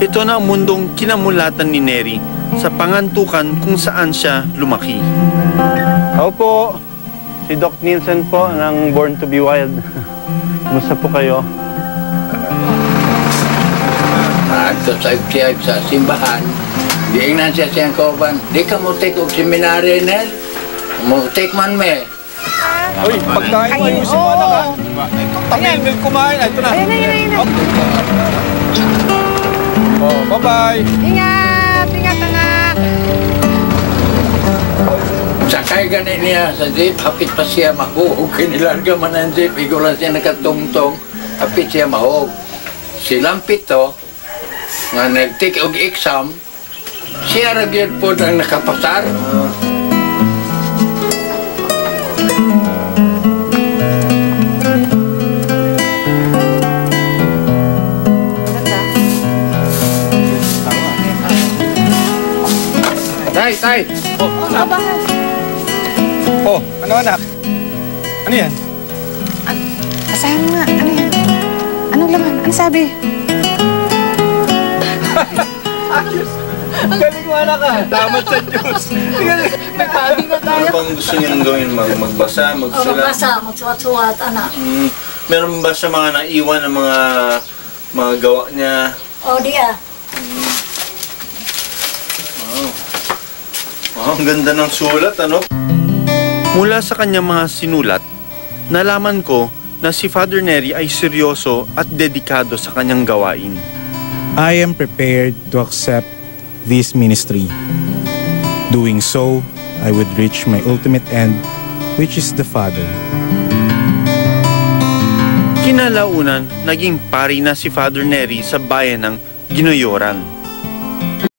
Ito na ang mundong kinamulatan ni Neri sa pangantukan kung saan siya lumaki. Ako po, si Doc Nielsen po ng Born to be Wild. Kumusta po kayo? Ito sa simbahan, diingnan siya siyang kauban. Di ka mo take og seminary, Nel? Mo take man me. Uy, pagkain mo ayusin mo anak ha. Tamimil kumain. Ito na. Ayun. Oh, bye-bye. Ingat anak. Sakay gani niya sa jeep, hapit pa siya mahug. Kinilarga man ang jeep, igulan siya nakatungtong, hapit siya mahug. Silang pito, nga nag-take og exam, siya ragyod po ang nakapasar. Tay! Oh, ano anak? Ano yan? Asahan nga. Ano yan? Anong laman? Ano sabi? Galing mo anak ha. Damat sa Diyos. Nagtabi na tayo. Ano bang gusto niyang gawin? Magbasa, magsulat? Magbasa, magsuwat-suwat, anak. Meron ba siya mga naiwan ng mga gawa niya? O, diya. Ang ganda ng sulat, ano? Mula sa kanyang mga sinulat, nalaman ko na si Father Neri ay seryoso at dedikado sa kanyang gawain. I am prepared to accept this ministry. Doing so, I would reach my ultimate end, which is the Father. Kinalaunan, naging pari na si Father Neri sa bayan ng Ginoyoran.